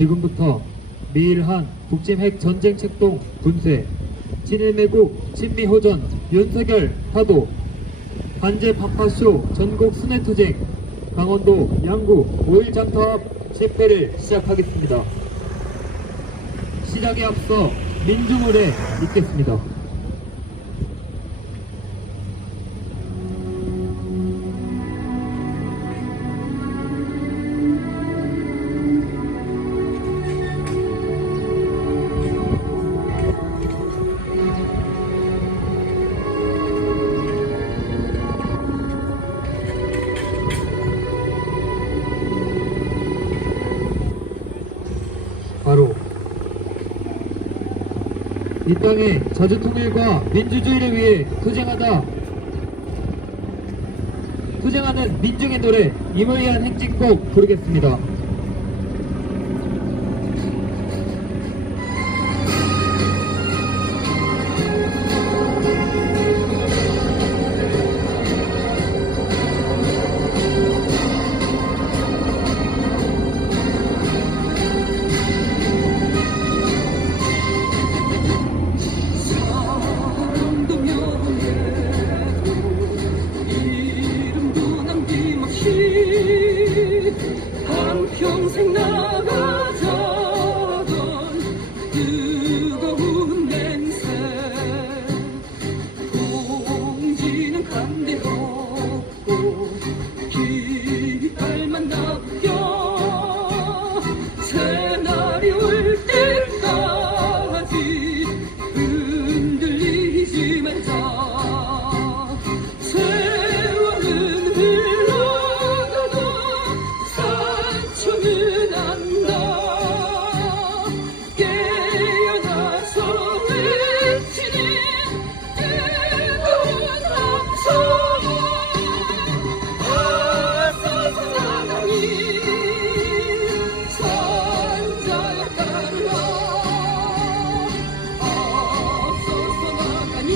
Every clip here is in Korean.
지금부터 미일한 북침핵 전쟁 책동 분쇄, 친일매국 친미호전 윤석열 타도, 관제 반파쇼 전국 순회투쟁, 강원도 양구 5일 장터앞 집회를 시작하겠습니다. 시작에 앞서 민중을에 있겠습니다. 바로 이 땅의 자주통일과 민주주의를 위해 투쟁하는 민중의 노래 임의한 행진곡 부르겠습니다. 평생 나가자던 뜨거운 냄새, 공지는 간대없고 깃발만 낚여 새날이 올 때까지 흔들리지 말자. 세월은 흘러가도 산천은 안다. 깨어나서 외치는 뜨거운 함성, 앞서서 나가니 산자야 따르라. 앞서서 나가니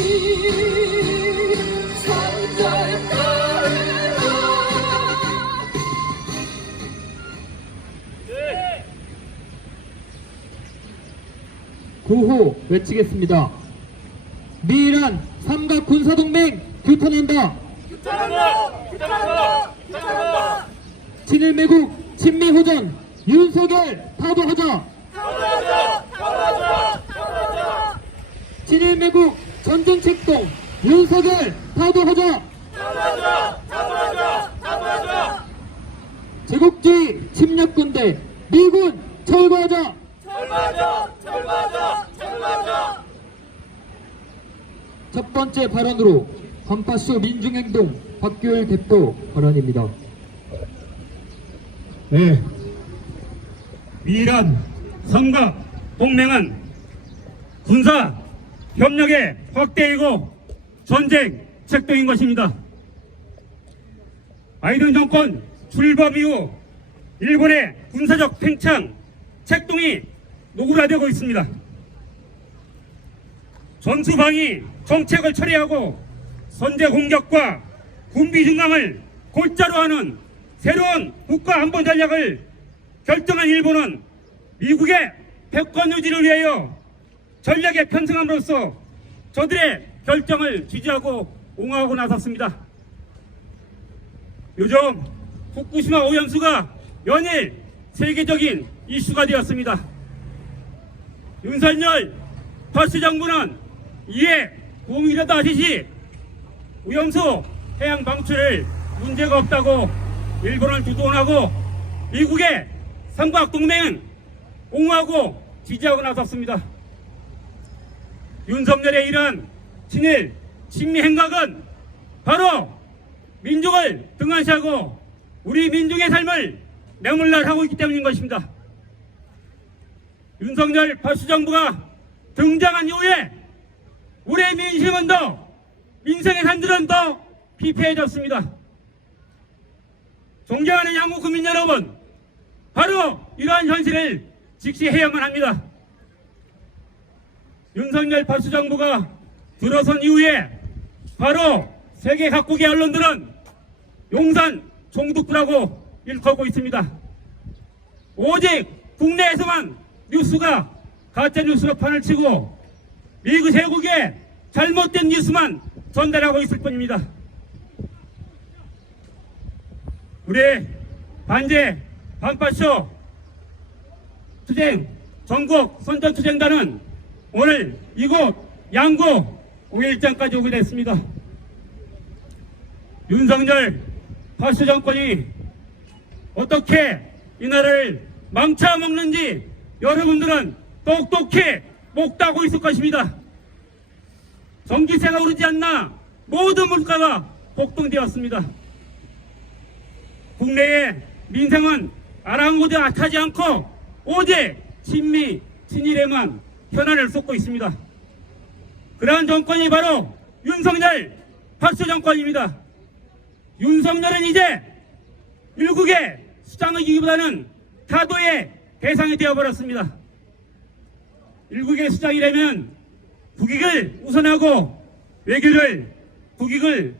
산자야 따르라. 구호 외치겠습니다. 미일한 삼각 군사동맹 규탄한다. 친일매국 친미호전 윤석열 타도하자. 친일매국 전쟁책동 윤석열 타도하자. 제국주의 침략군대 미군 철거하자. 첫 번째 발언으로 반파쇼 민중행동 박규일 대표 발언입니다. 네, 미일한 삼각 동맹은 군사 협력의 확대이고 전쟁 책동인 것입니다. 바이든 정권 출범 이후 일본의 군사적 팽창 책동이 노골화되고 있습니다. 전투방위 정책을 철회하고 선제 공격과 군비 증강을 골자로 하는 새로운 국가 안보 전략을 결정한 일본은 미국의 패권 유지를 위하여 전략에 편승함으로써 저들의 결정을 지지하고 옹호하고 나섰습니다. 요즘 후쿠시마 오염수가 연일 세계적인 이슈가 되었습니다. 윤석열 파시 정부는 이에 공이라도 하시지 오염수 해양 방출을 문제가 없다고 일본을 두둔하고 미국의 삼각동맹은 옹호하고 지지하고 나섰습니다. 윤석열의 이런 친일 친미 행각은 바로 민족을 등한시하고 우리 민중의 삶을 매몰락하고 있기 때문인 것입니다. 윤석열 파시정부가 등장한 이후에 우리의 민심은 더, 민생의 산들은 더 피폐해졌습니다. 존경하는 양국 국민 여러분, 바로 이러한 현실을 직시해야만 합니다. 윤석열 파시정부가 들어선 이후에 바로 세계 각국의 언론들은 용산 총독부라고 일컬고 있습니다. 오직 국내에서만 뉴스가 가짜 뉴스로 판을 치고 미국 세국에 잘못된 뉴스만 전달하고 있을 뿐입니다. 우리 반제 반파쇼 투쟁 전국 선전투쟁단은 오늘 이곳 양구 5일장까지 오게 됐습니다. 윤석열 파쇼 정권이 어떻게 이 나라를 망쳐먹는지 여러분들은 똑똑히 목도하고 있을 것입니다. 전기세가 오르지 않나 모든 물가가 폭등되었습니다. 국내의 민생은 아랑곳하지 않고 오직 친미, 친일에만 현안을 쏟고 있습니다. 그러한 정권이 바로 윤석열 파쇼 정권입니다. 윤석열은 이제 일국의 수장이기보다는 타도의 대상이 되어버렸습니다. 일국의 수장이라면 국익을 우선하고 외교를 국익을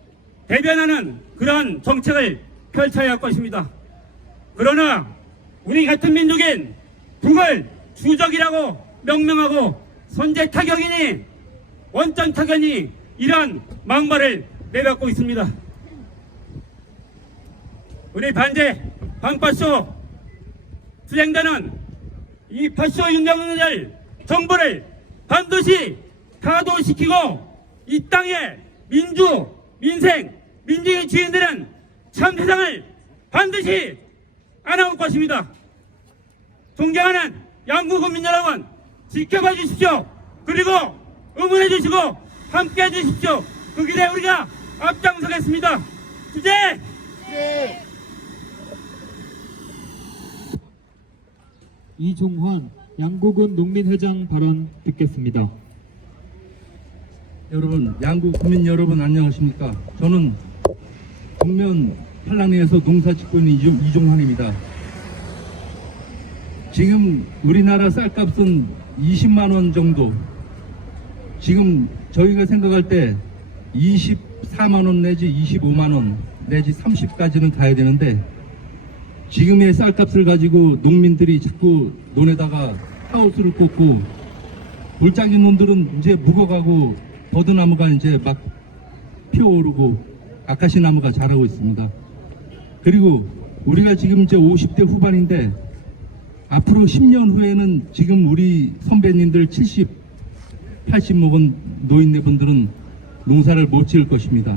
대변하는 그러한 정책을 펼쳐야 할 것입니다. 그러나 우리 같은 민족인 북을 주적이라고 명명하고 선제 타격이니 원전 타격이 이러한 막말을 내뱉고 있습니다. 우리 반제 반파쇼 투쟁단은 이 파쇼 윤석열 정부를 반드시 타도시키고 이 땅의 민주, 민생, 민주의 주인들은 참 세상을 반드시 안아올 것입니다. 존경하는 양구 국민 여러분, 지켜봐 주십시오. 그리고 응원해 주시고 함께 해 주십시오. 그 길에 우리가 앞장서겠습니다. 주제! 이종환 양구군 농민회장 발언 듣겠습니다. 여러분, 양구 국민 여러분 안녕하십니까? 저는 북면 팔랑리에서 농사 짓고 있는 이종환입니다. 지금 우리나라 쌀값은 20만 원 정도, 지금 저희가 생각할 때 24만 원 내지 25만 원 내지 30까지는 가야 되는데, 지금의 쌀값을 가지고 농민들이 자꾸 논에다가 하우스를 꽂고 골짜기 놈들은 이제 묵어가고 버드나무가 이제 막 피어오르고 아카시나무가 자라고 있습니다. 그리고 우리가 지금 이제 50대 후반인데 앞으로 10년 후에는 지금 우리 선배님들 70, 80 먹은 노인네분들은 농사를 못 지을 것입니다.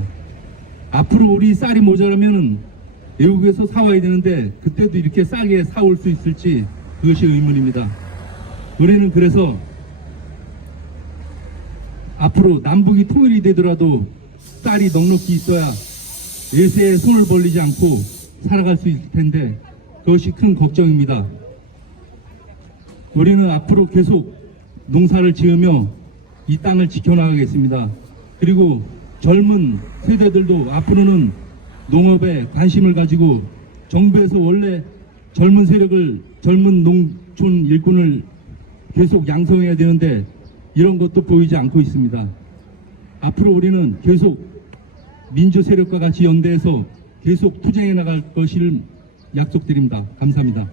앞으로 우리 쌀이 모자라면은 외국에서 사와야 되는데 그때도 이렇게 싸게 사올 수 있을지 그것이 의문입니다. 우리는 그래서 앞으로 남북이 통일이 되더라도 쌀이 넉넉히 있어야 외세에 손을 벌리지 않고 살아갈 수 있을 텐데 그것이 큰 걱정입니다. 우리는 앞으로 계속 농사를 지으며 이 땅을 지켜나가겠습니다. 그리고 젊은 세대들도 앞으로는 농업에 관심을 가지고 정부에서 원래 젊은 세력을, 젊은 농촌 일꾼을 계속 양성해야 되는데 이런 것도 보이지 않고 있습니다. 앞으로 우리는 계속 민주 세력과 같이 연대해서 계속 투쟁해 나갈 것을 약속드립니다. 감사합니다.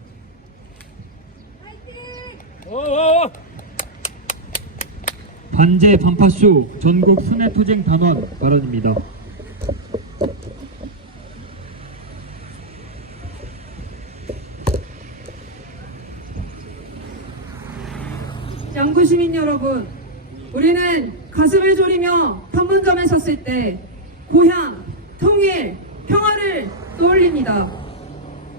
반제 반파쇼 전국 순회투쟁 단원 발언입니다. 양구 시민 여러분, 우리는 가슴을 졸이며 판문점에 섰을 때 고향, 통일, 평화를 떠올립니다.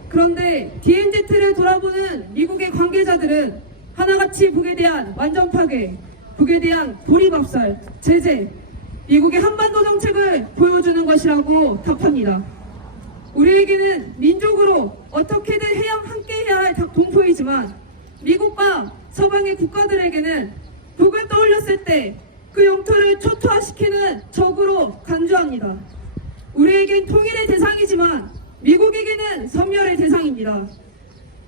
그런데 DMZ를 돌아보는 미국의 관계자들은 하나같이 북에 대한 완전 파괴, 북에 대한 고립압살, 제재, 미국의 한반도 정책을 보여주는 것이라고 답합니다. 우리에게는 민족으로 어떻게든 함께 해야 할 동포이지만 미국과 서방의 국가들에게는 북을 떠올렸을 때 그 영토를 초토화시키는 적으로 간주합니다. 우리에겐 통일의 대상이지만 미국에게는 섬멸의 대상입니다.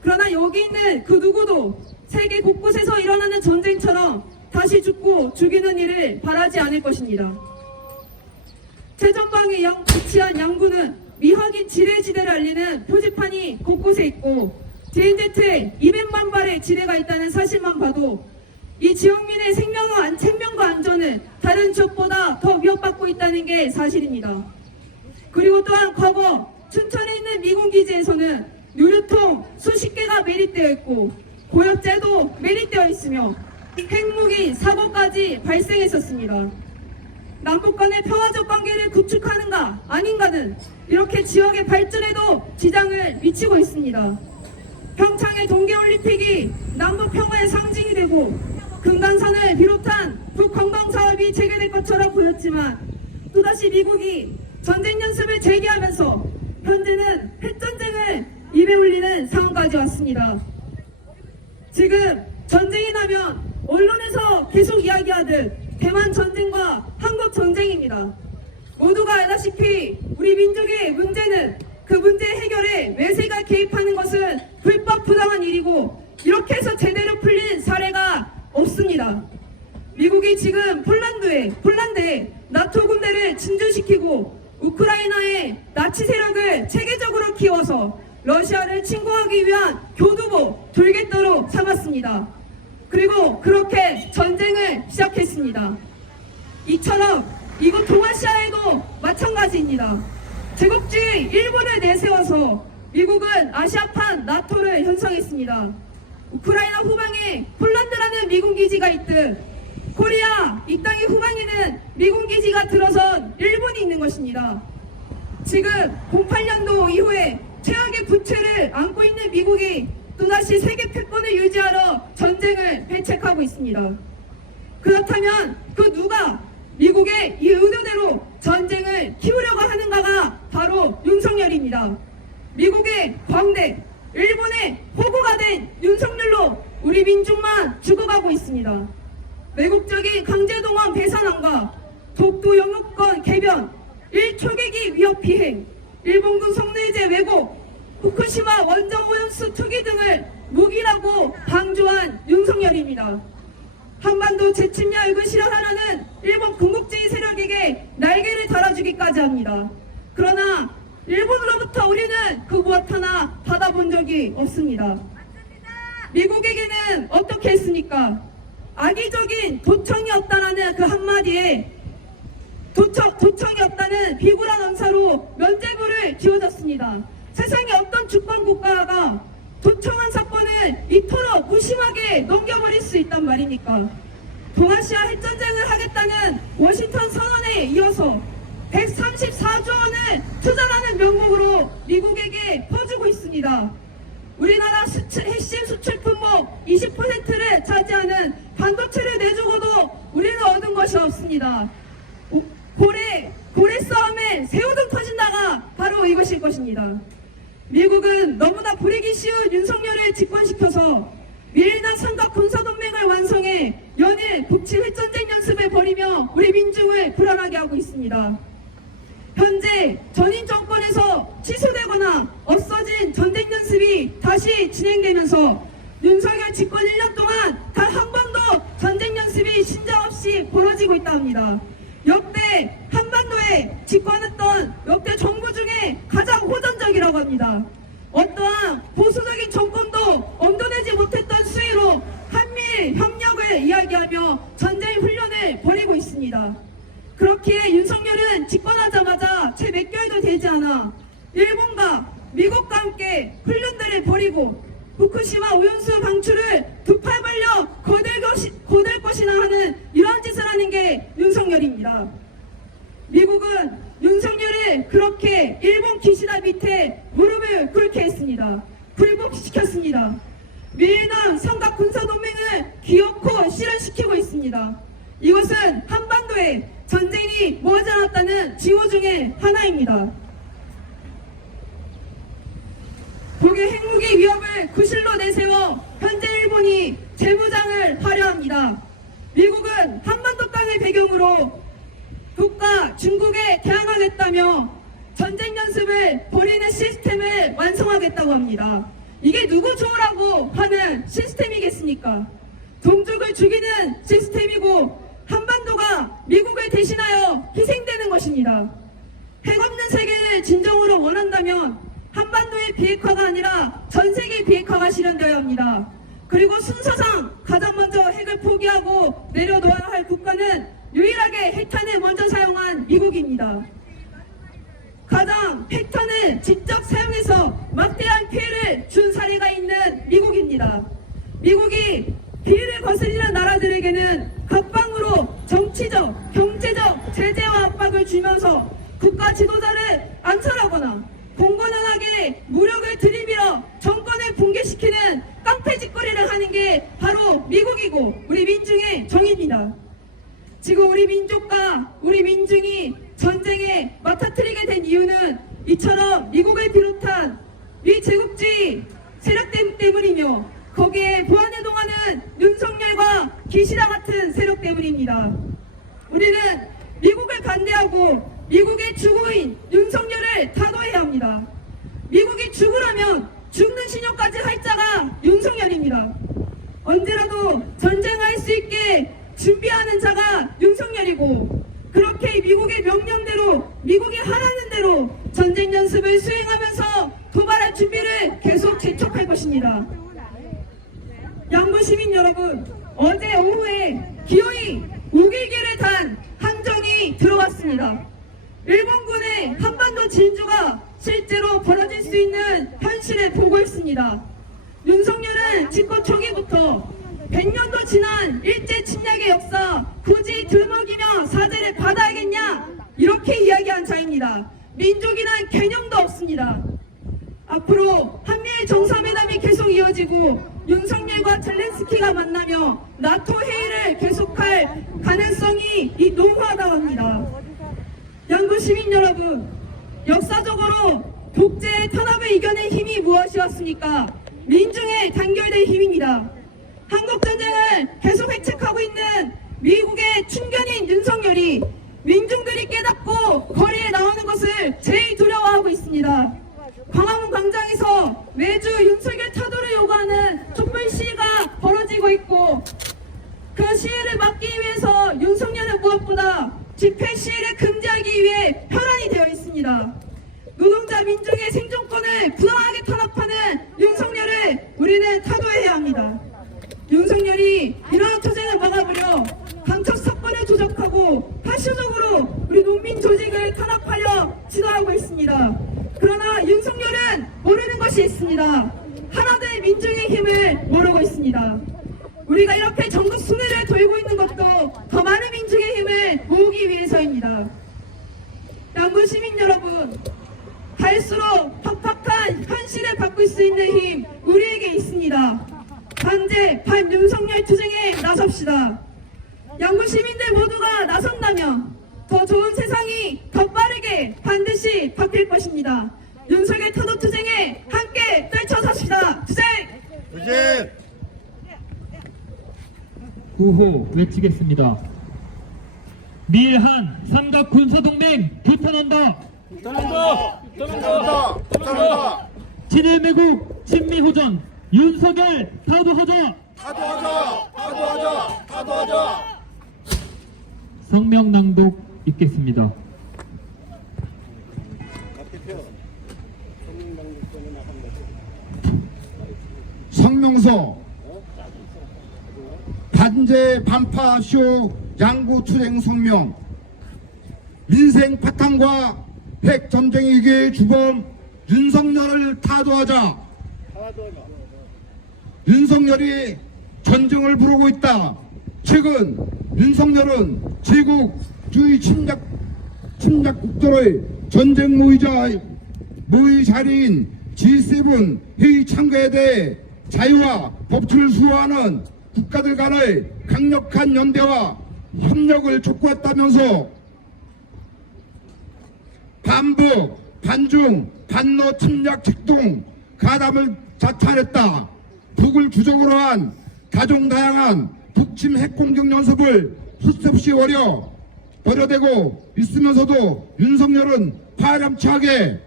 그러나 여기 있는 그 누구도 세계 곳곳에서 일어나는 전쟁처럼 다시 죽고 죽이는 일을 바라지 않을 것입니다. 최전방에 위치한 양구는 미확인 지뢰지대를 알리는 표지판이 곳곳에 있고 DNZ에 200만 발의 지뢰가 있다는 사실만 봐도 이 지역민의 생명과 안전은 다른 지역보다 더 위협받고 있다는 게 사실입니다. 그리고 또한 과거 춘천에 있는 미군기지에서는 유류통 수십 개가 매립되어 있고 고엽제도 매립되어 있으며 핵무기 사고까지 발생했었습니다. 남북 간의 평화적 관계를 구축하는가 아닌가는 이렇게 지역의 발전에도 지장을 미치고 있습니다. 평창의 동계올림픽이 남북 평화의 상징이 되고 금강산을 비롯한 북관광사업이 재개될 것처럼 보였지만 또다시 미국이 전쟁 연습을 재개하면서 현재는 핵전쟁을 입에 올리는 상황까지 왔습니다. 지금 전쟁이 나면 언론에서 계속 이야기하듯 대만 전쟁과 한국 전쟁입니다. 모두가 알다시피 우리 민족의 문제는 그 문제 해결에 외세가 개입하는 것은 불법 부당한 일이고 이렇게 해서 제대로 풀린 사례가 없습니다. 미국이 지금 폴란드에 나토 군대를 진주시키고 우크라이나에 나치 세력을 체계적으로 키워서 러시아를 침공하기 위한 교두보 돌갯도로 삼았습니다. 그리고 그렇게 전쟁을 시작했습니다. 이처럼 이곳 동아시아에도 마찬가지입니다. 제국주의 일본을 내세워서 미국은 아시아판 나토를 형성했습니다. 우크라이나 후방에 폴란드라는 미군 기지가 있듯 코리아 이 땅의 후방에는 미군 기지가 들어선 일본이 있는 것입니다. 지금 08년도 이후에 최악의 부채를 안고 있는 미국이 또다시 세계 패권을 유지하러 전쟁을 배책하고 있습니다. 그렇다면 그 누가 미국의 이 의도대로 전쟁을 키우려고 하는가가 바로 윤석열입니다. 미국의 광대, 일본의 호구가 된 윤석열로 우리 민중만 죽어가고 있습니다. 외국적인 강제동원 배산안과 독도 영유권 개변, 일초계기 위협 비행, 일본군 성노예제 왜곡, 후쿠시마 원전 오염수 투기 등을 무기라고 방조한 윤석열입니다. 한반도 재침략 핵을 실현하려는 일본 군국주의 세력에게 날개를 달아주기까지 합니다. 그러나 일본으로부터 우리는 그 무엇 하나 받아본 적이 없습니다. 미국에게는 어떻게 했습니까? 악의적인 도청이 없다라는 그 한마디에 도청이 없다는 비굴한 언사로 면죄부를 지어줬습니다. 세상에 어떤 주권 국가가 도청한 사건을 이토록 무심하게 넘겨버릴 수 있단 말입니까? 동아시아 핵전쟁을 하겠다는 워싱턴 선언에 이어서 134조 원을 투자라는 명목으로 미국에게 퍼주고 있습니다. 우리나라 핵심 수출 품목 20%를 차지하는 반도체를 내주고도 우리는 얻은 것이 없습니다. 고래 싸움에 새우등 터진다가 바로 이것일 것입니다. 미국은 너무나 부리기 쉬운 윤석열을 집권시켜서 미일남 삼각 군사동맹을 완성해 연일 북침 핵전쟁 연습을 벌이며 우리 민중을 불안하게 하고 있습니다. 현재 전임 정권에서 취소되거나 없어진 전쟁 연습이 다시 진행되면서 윤석열 집권 1년 동안 단 한 번도 전쟁 연습이 신장 없이 벌어지고 있다 합니다. 역대 한반도에 집권했던 역대 정부 중에 가장 호전적이라고 합니다. 어떠한 보수적인 정권도 엄도내지 못했던 수위로 한미일 협력을 이야기하며 전쟁 훈련을 벌이고 있습니다. 그렇기에 윤석열은 집권하자마자 채 몇 개월도 되지 않아 일본과 미국과 함께 훈련들을 벌이고 후쿠시마 오염수 방출을 두 팔 벌려 거들 것이나 하는 이러한 짓을 하는 게 윤석열입니다. 미국은 윤석열을 그렇게 일본 기시다 밑에 무릎을 꿇게 했습니다. 굴복시켰습니다. 미일남 삼각 군사동맹을 기어코 실현시키고 있습니다. 이것은 한반도에 전쟁이 머지않았다는 징후 중에 하나입니다. 독일 핵무기 위협을 구실로 내세워 현재 일본이 재무장을 화려합니다. 미국은 한반도 땅을 배경으로 북과 중국에 대항하겠다며 전쟁 연습을 벌이는 시스템을 완성하겠다고 합니다. 이게 누구 좋으라고 하는 시스템이겠습니까? 동족을 죽이는 시스템이고 한반도가 미국을 대신하여 희생되는 것입니다. 핵 없는 세계를 진정으로 원한다면 한반도의 비핵화가 아니라 전 세계 비핵화가 실현되어야 합니다. 그리고 순서상 가장 먼저 핵을 포기하고 내려놓아야 할 국가는 유일하게 핵탄을 먼저 사용한 미국입니다. 가장 핵탄을 직접 사용해서 막대한 피해를 준 사례가 있는 미국입니다. 미국이 비위를 거슬리는 나라들에게는 각방으로 정치적, 경제적 제재와 압박을 주면서 국가 지도자를 암살하거나 공공연하게 무력을 들이밀어 정권을 붕괴시키는 깡패짓거리를 하는 게 바로 미국이고 우리 민중의 정의입니다. 지금 우리 민족과 우리 민중이 전쟁에 맞닥뜨리게 된 이유는 이처럼 미국을 비롯한 미제국주의 세력 때문이며 거기에 보안해동하는 윤석열과 기시다 같은 세력 때문입니다. 우리는 미국을 반대하고 미국의 주고인 윤석열을 타도해야 합니다. 미국이 죽으라면 죽는 신용까지 할 자가 윤석열입니다. 언제라도 전쟁할 수 있게 준비하는 자가 윤석열이고 그렇게 미국의 명령대로 미국이 하라는 대로 전쟁 연습을 수행하면서 도발할 준비를 계속 재촉할 것입니다. 양구 시민 여러분, 어제 오후에 기어이 우길기를 탄 함정이 들어왔습니다. 일본군의 한반도 진주가 실제로 벌어질 수 있는 현실을 보고 있습니다. 윤석열은 집권 초기부터 100년도 지난 일제 침략의 역사 굳이 들먹이며 사죄를 받아야겠냐 이렇게 이야기한 자입니다. 민족이란 개념도 없습니다. 앞으로 한미일 정상회담이 계속 이어지고 윤석열과 젤렌스키가 만나며 나토 회의를 계속할 가능성이 농후하다고 합니다. 양구 시민 여러분, 역사적으로 독재의 탄압을 이겨낸 힘이 무엇이었습니까? 민중의 단결된 힘입니다. 한국전쟁을 계속 획책하고 있는 미국의 충견인 윤석열이 민중들이 깨닫고 거리에 나오는 것을 제일 두려워하고 있습니다. 광화문 광장에서 매주 윤석열 타도를 요구하는 촛불 시위가 벌어지고 있고 그 시위를 막기 위해서 윤석열은 무엇보다 집회 시위를 금지하기 위해 혈안이 되어 있습니다. 노동자 민중의 생존권을 부당하게 탄압하는 윤석열을 우리는 타도해야 합니다. 윤석열이 이러한 투쟁을 막아보려 강척 사건을 조작하고 파쇼적으로 우리 농민 조직을 탄압하려 시도하고 있습니다. 그러나 윤석열은 모르는 것이 있습니다. 하나된 민중의 힘을 모르고 있습니다. 우리가 이렇게 전국 순회를 돌고 있는 것도 더 많은 민중의 힘을 모으기 위해서입니다. 양구 시민 여러분, 갈수록 팍팍한 현실을 바꿀 수 있는 힘 우리에게 있습니다. 반제 반윤석열 투쟁에 나섭시다. 양구 시민들 모두가 나선다면 더 좋은 세상이 더 빠르게 반드시 바뀔 것입니다. 윤석열 타도 투쟁에 함께 떨쳐섭시다. 투쟁! 투쟁! 구호 외치겠습니다. 밀한 삼각 군사동맹 규탄한다. 떠난다! 떠난다! 떠난다! 친일 매국 친미호전 윤석열 타도하자. 타도하자! 타도하자! 타도하자! 성명 낭독 있겠습니다. 성명서 반제 반파쇼 양구 투쟁 성명. 민생 파탄과 핵 전쟁 위기의 주범 윤석열을 타도하자. 윤석열이 전쟁을 부르고 있다. 최근 윤석열은 제국주의 침략 국가의 전쟁 모의 자리인 G7 회의 참가에 대해 자유와 법치를 수호하는 국가들 간의 강력한 연대와 협력을 촉구했다면서 반북, 반중, 반러 침략 직동 가담을 자탄했다. 북을 주적으로 한 다종다양한 북침 핵공격 연습을 수없이 벌여대고 있으면서도 윤석열은 파렴치하게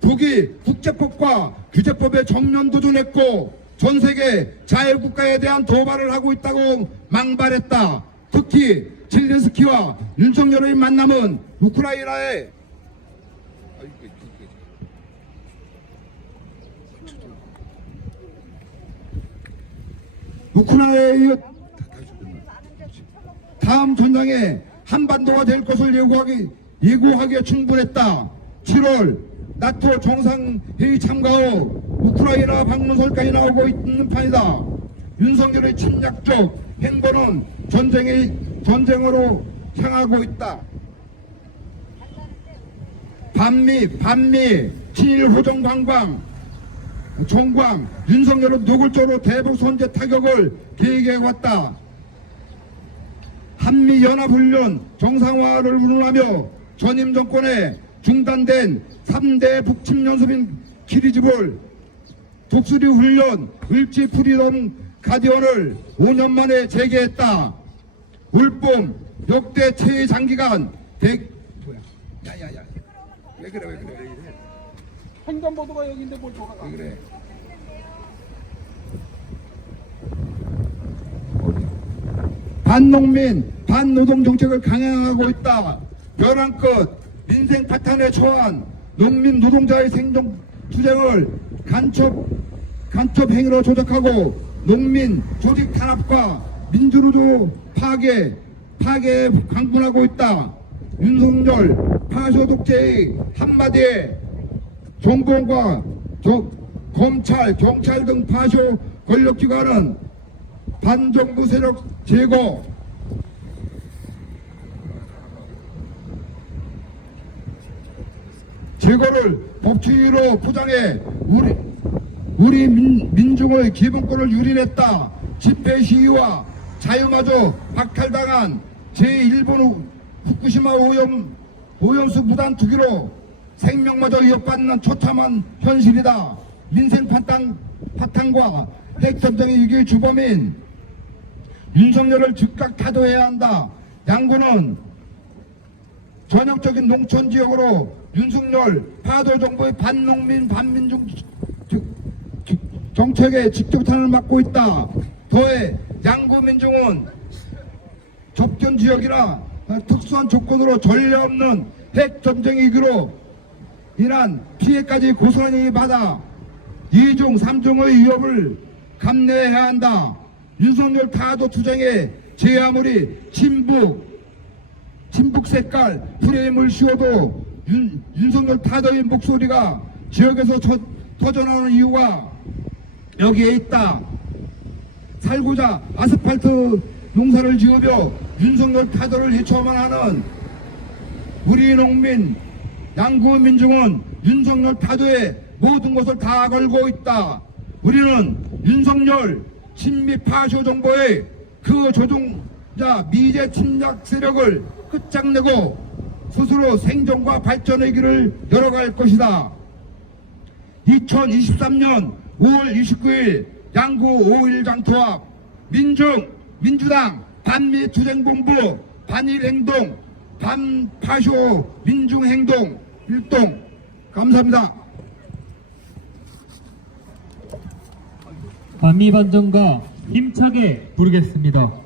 북이 국제법과 규제법에 정면 도전했고 전세계 자유국가에 대한 도발을 하고 있다고 망발했다. 특히 젤렌스키와 윤석열의 만남은 우크라이나의 우크라이나에 이어 다음 전장에 한반도가 될 것을 예고하기에 충분했다. 7월 나토 정상회의 참가 후 우크라이나 방문설까지 나오고 있는 판이다. 윤석열의 침략적 행보는 전쟁으로 향하고 있다. 반미 친일 호정 정광 윤석열은 노골적으로 대북 선제 타격을 계획해왔다. 한미연합훈련 정상화를 운운하며 전임 정권에 중단된 3대 북침연습인 키리즈볼 독수리 훈련 을지 프리덤 가디언을 5년 만에 재개했다. 올봄 역대 최장기간 야야야 왜 그래 횡단보도가 여기인데 뭘 돌아가? 왜 그래? 반농민, 반노동 정책을 강행하고 있다. 벼랑 끝 민생 파탄에 처한 농민 노동자의 생존 투쟁을 간첩 행위로 조작하고 농민 조직 탄압과 민주노조 파괴 강군하고 있다. 윤석열 파쇼 독재의 한마디에 정부원과 검찰, 경찰 등 파쇼 권력기관은 반정부 세력 제거를 법치로 포장해 우리 민중의 기본권을 유린했다. 집회 시위와 자유마저 박탈당한 제1본 후쿠시마 오염수 무단 투기로 생명마저 위협받는 처참한 현실이다. 민생 파탄과 핵전쟁의 위기의 주범인 윤석열을 즉각 타도해야 한다. 양구는 전역적인 농촌 지역으로 윤석열 파도 정부의 반농민 반민중 정책에 직격탄을 맞고 있다. 더해 양구 민중은 접견 지역이나 특수한 조건으로 전례 없는 핵전쟁 위기로 인한 피해까지 고스란히 받아 2중 3중의 위협을 감내해야 한다. 윤석열 타도 투쟁에 제 아무리 친북 색깔 프레임을 씌워도 윤석열 타도의 목소리가 지역에서 터져나오는 이유가 여기에 있다. 살고자 아스팔트 농사를 지으며 윤석열 타도를 해쳐만 하는 우리 농민 양구 민중은 윤석열 타도에 모든 것을 다 걸고 있다. 우리는 윤석열 친미 파쇼 정보의 그 조종자 미제 침략 세력을 끝장내고 스스로 생존과 발전의 길을 열어갈 것이다. 2023년 5월 29일 양구 5.1 장터앞 민주당 반미투쟁본부 반일행동 반파쇼 민중행동 일동 감사합니다. 반미반정가 힘차게 부르겠습니다.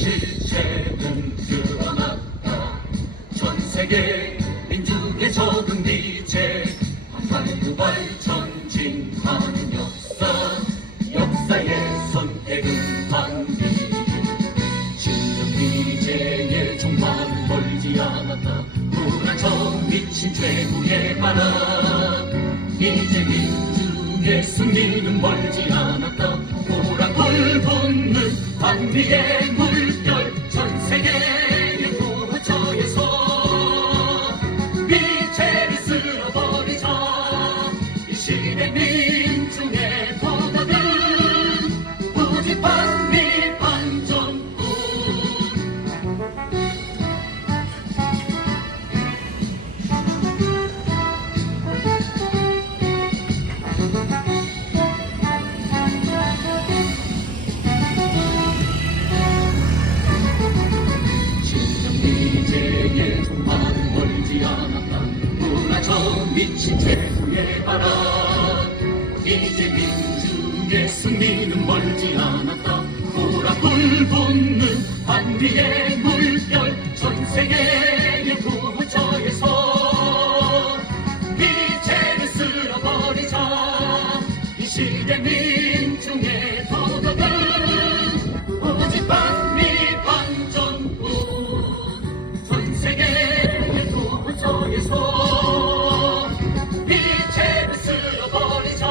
실체는 드러났다. 전 세계 민중의 적응기체 한발두발 전진하는 역사의 선택은 반드시 진정 미제의 종말은 멀지 않았다. 불안정 미친 최후의 바람 이제 민중의 승리는 멀지 않았다. 호랑불 붙는 반미의 물결 전 세계의 도처에서 미제를 쓸어버리자. 이 시대 민중의 미친 최후의 바람 이제 민중의 승리는 멀지 않았다 보라 불붙는 반미의 물결 전 세계의 구호처에서 이제는 쓸어버리자 이 시대 민중의 도덕은 오직 반미 반전뿐 전 세계의 구호처에서 이제는 쓸어버리자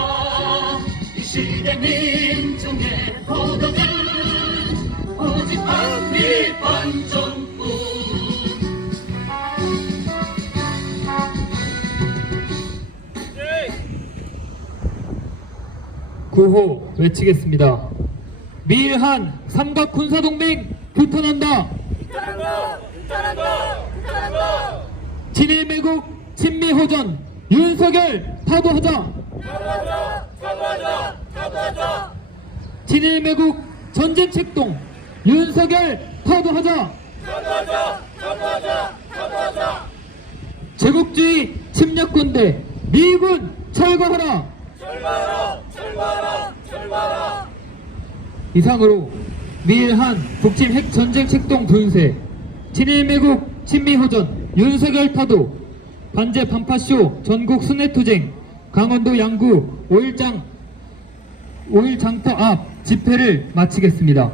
이 시대 민중의 도덕은 오직 반미 반전뿐 구호 외치겠습니다. 미일한 삼각 군사동맹 규탄한다. 친일매국 친미호전 윤석열 파도하자. 친일매국 전쟁책동 윤석열 파도하자. 제국주의 침략군대 미군 철거하라. 이상으로 미일한 북침 핵전쟁책동 분쇄, 친일매국 친미호전 윤석열 타도, 반제 반파쇼 전국 순회투쟁, 강원도 양구 5일 장터 앞 집회를 마치겠습니다.